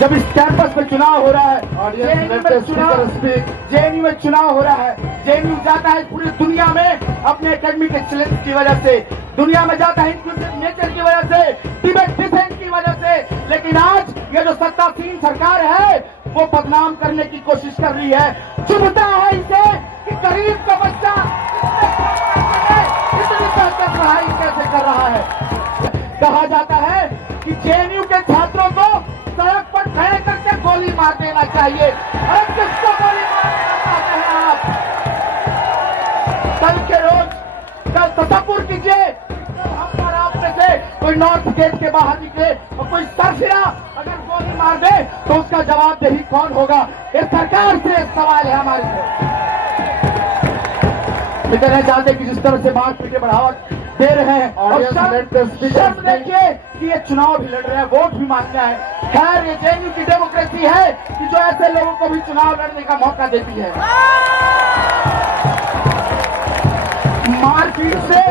जब इस कैंपस में चुनाव हो रहा है, जेएनयू में चुनाव हो रहा है, जेएनयू जाता है पूरी दुनिया में अपने एकेडमिक एक्सीलेंस की वजह से, दुनिया में जाता है इंक्लूसिव नेचर की वजह से, डिबेट डिफेंस की वजह से। लेकिन आज ये जो सत्तासीन सरकार है वो बदनाम करने की कोशिश कर रही है। चुभता है इसे कि गरीब का बच्चा इतनी बेहतर पढ़ाई कैसे कर रहा है। कहा जाता है कि जेएनयू के छात्रों को सड़क पर खड़े करके गोली मार देना चाहिए। अरे किसको गोली मार देना चाहते हैं आप? कल के रोज कल तसव्वुर कीजिए, हम और आप में से कोई नॉर्थ गेट के बाहर निकले और कोई सरफिरा अगर गोली मार दे तो उसका जवाबदेही कौन होगा? ये सरकार से सवाल है हमारे से। कहना चाहते कि जिस तरह से बात पीछे बढ़ावा दे रहे हैं और शर्म देखिए कि ये चुनाव भी लड़ रहे हैं, वोट भी मांगना है। खैर ये जेएनयू की डेमोक्रेसी है कि जो ऐसे लोगों को भी चुनाव लड़ने का मौका देती है। मारपीट से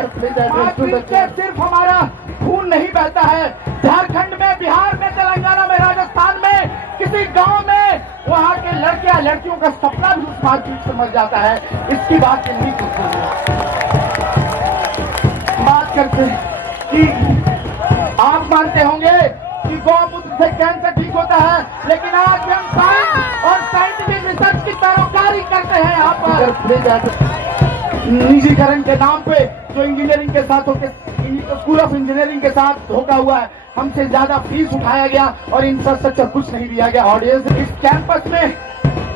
सिर्फ हमारा खून नहीं बहता है। झारखंड में, बिहार में, तेलंगाना में, राजस्थान में, किसी गांव में वहां के लड़कियां लड़कियों का सपना भी उस मारपीट से मर जाता है। इसकी बात नहीं करते बात करते कि आप मानते होंगे कि गौमूत्र से कैंसर ठीक होता है, लेकिन आज भी हम साइंस और साइंटिफिक रिसर्च की पैरोकारी करते हैं। यहाँ पर निजीकरण के नाम पे जो इंजीनियरिंग के साथ स्कूल ऑफ इंजीनियरिंग के साथ धोखा हुआ है, हमसे ज्यादा फीस उठाया गया और इंफ्रास्ट्रक्चर कुछ नहीं दिया गया। ऑडियंस, इस कैंपस में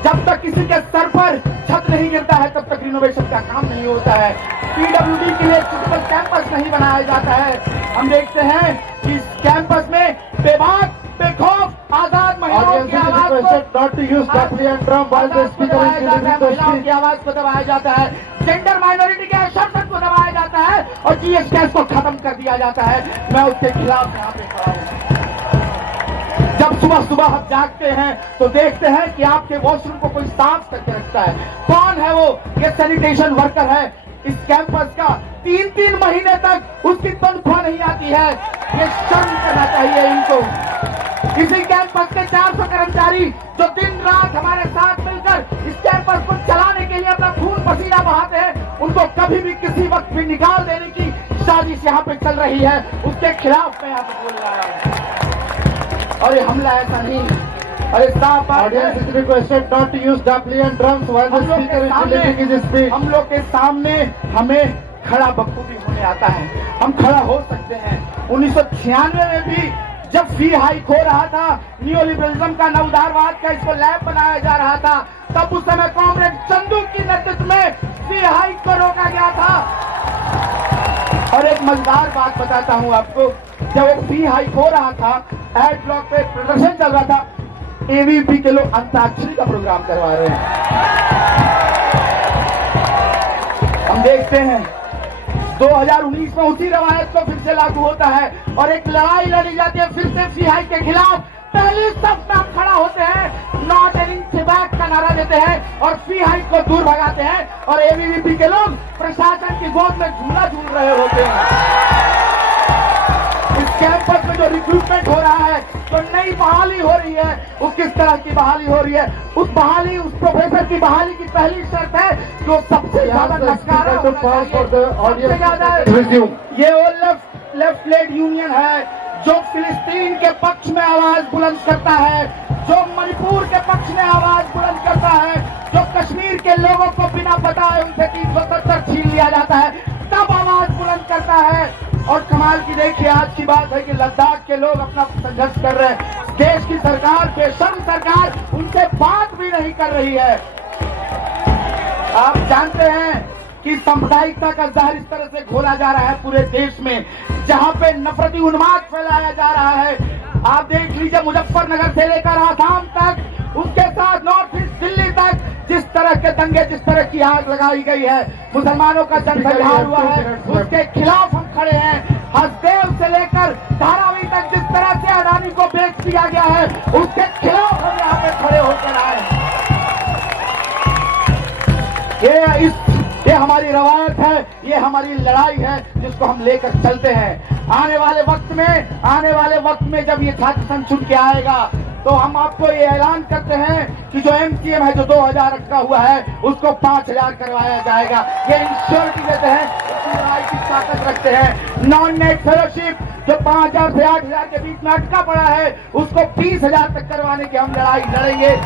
जब तक किसी के सर पर छत नहीं गिरता है तब तक रिनोवेशन का काम नहीं होता है। पीडब्ल्यूडी के लिए सुपर कैंपस नहीं बनाया जाता है। हम देखते हैं कि इस कैंपस में बेबाक, बेखौफ आजाद महिलाओं की आवाज को दबाया जाता है, जेंडर माइनॉरिटी के शब्द को दबाया जाता है और जीएसटी को खत्म कर दिया जाता है। मैं उसके खिलाफ यहाँ पे खड़ा हूँ। जब सुबह सुबह हम जागते हैं तो देखते हैं कि आपके वॉशरूम को कोई साफ करके रखता है। कौन है वो? ये सैनिटेशन वर्कर है। इस कैंपस का 3-3 महीने तक उसकी तनख्वाह नहीं आती है। ये शर्म करना चाहिए इनको। इसी कैंपस के 400 कर्मचारी जो दिन रात हमारे साथ मिलकर इस कैंपस को चलाने के लिए अपना खून पसीना बहाते हैं, उनको कभी भी किसी वक्त भी निकाल देने की साजिश यहाँ पे चल रही है। उसके खिलाफ मैं यहाँ पे बोल रहा हूँ। और ये हमला ऐसा नहीं, अरे साफ बात है। हम लोग के सामने हमें खड़ा बखूबी होने आता है, हम खड़ा हो सकते हैं। 1996 में भी जब फी हाइक हो रहा था, न्यूलिबरलिज्म का, नवउदारवाद का इसको लैब बनाया जा रहा था, तब उस समय कॉमरेड चंदू की नेतृत्व में फी हाइक को रोका गया था। और एक मजेदार बात बताता हूं आपको, जब फी हाइक हो रहा था, एड ब्लॉक पे प्रदर्शन चल रहा था, एबीवीपी के लोग अंताक्षरी का प्रोग्राम करवा रहे हैं। हम देखते हैं 2019 में उसी रवायत को फिर से लागू होता है और एक लड़ाई लड़ी जाती है फिर से फी हाइक के खिलाफ। पहली सफ में हम खड़ा होते हैं, नॉट एन इंच बैक का नारा देते हैं और फी हाइक को दूर भगाते हैं और एबीवीपी के लोग प्रशासन की गोद में झूला झूल रहे होते हैं। इस कैंपस में जो रिक्रूटमेंट हो रहा है, जो नई बहाली हो रही है, वो किस तरह की बहाली हो रही है? उस प्रोफेसर की बहाली की पहली शर्त है जो सबसे ज्यादा नकारा ये वो लेफ्ट लेड यूनियन है जो फिलिस्तीन के पक्ष में आवाज बुलंद करता है, जो मणिपुर के पक्ष में आवाज बुलंद करता है, जो कश्मीर के लोगों को बिना बताए उनसे 370 छीन लिया जाता है, तब आवाज बुलंद करता है। और कमाल की देखिए आज की बात है कि लद्दाख के लोग अपना संघर्ष कर रहे हैं। देश की सरकार, बेशर्म सरकार, उनसे बात भी नहीं कर रही है। आप जानते हैं कि सांप्रदायिकता का जहर इस तरह से घोला जा रहा है पूरे देश में, जहां पे नफरती उन्माद फैलाया जा रहा है। आप देख लीजिए मुजफ्फरनगर से लेकर आसाम तक, उसके साथ नॉर्थ ईस्ट दिल्ली तक जिस तरह के दंगे, जिस तरह की आग लगाई गई है, मुसलमानों का जनसंहार हुआ है, उसके खिलाफ हम खड़े हैं। हसदेव से लेकर धारावी तक जिस तरह से अडानी को बेच दिया गया है, उसके खिलाफ हम यहाँ पे खड़े होकर आए। ये हमारी रवायत है, ये हमारी लड़ाई है जिसको हम लेकर चलते हैं। आने वाले वक्त में जब ये छात्र संघ छूट के आएगा, तो हम आपको ये ऐलान करते हैं कि जो एमसीएम है जो 2000 रखा हुआ है उसको 5000 करवाया जाएगा। ये इंश्योरिटी देते हैं, लड़ाई की ताकत रखते हैं। नॉन नेट फेलोशिप जो 5000 से 8000 के बीच में अटका पड़ा है उसको 20,000 तक करवाने की हम लड़ाई लड़ेंगे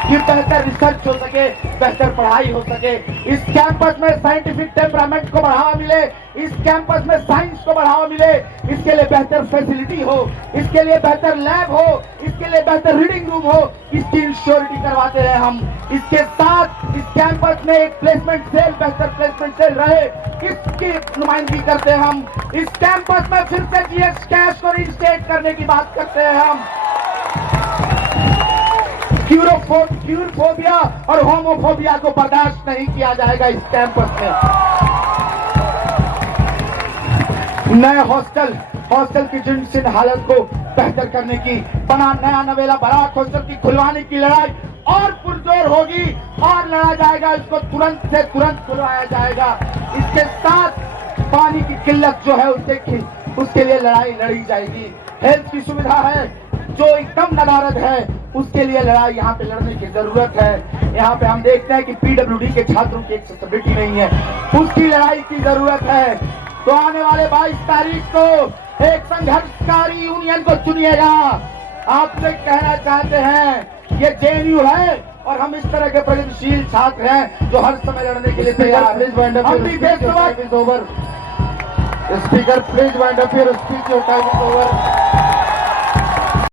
कि बेहतर रिसर्च हो सके, बेहतर पढ़ाई हो सके। इस कैंपस में साइंटिफिक टेम्परामेंट को बढ़ावा मिले, इस कैंपस में साइंस को बढ़ावा मिले, इसके लिए बेहतर फैसिलिटी हो, इसके लिए बेहतर लैब हो, इसके लिए बेहतर रीडिंग रूम हो, इसकी इंश्योरिटी करवाते रहे हम। इसके साथ इस कैंपस में एक प्लेसमेंट सेल, बेहतर प्लेसमेंट सेल रहे, इसकी नुमाइंदगी करते हैं हम। इस कैंपस में फिर से जीएस कैश को रिस्टेट करने की बात करते हैं हम। क्यूरोफोबिया और होमोफोबिया को बर्दाश्त नहीं किया जाएगा इस कैंपस में। नए हॉस्टल की जिनसिन हालत को बेहतर करने की, बना नया नवेला बराक हॉस्टल की खुलवाने की लड़ाई और पुरजोर होगी और लड़ा जाएगा। इसको तुरंत से तुरंत खुलवाया जाएगा। इसके साथ पानी की किल्लत जो है उसके लिए लड़ाई लड़ी जाएगी। हेल्थ की सुविधा है जो एकदम नदारद है, उसके लिए लड़ाई यहाँ पे लड़ने की जरूरत है। यहाँ पे हम देखते हैं कि पीडब्ल्यूडी के छात्रों की एक्सेसिबिलिटी नहीं है, उसकी लड़ाई की जरूरत है। तो आने वाले 22 तारीख को एक संघर्षकारी यूनियन को चुनिएगा। आपसे कहना चाहते हैं ये जेएनयू है और हम इस तरह के प्रगतिशील छात्र हैं जो हर समय लड़ने के लिए तैयार हैं। Speaker, please wind up your speech. Your time is over.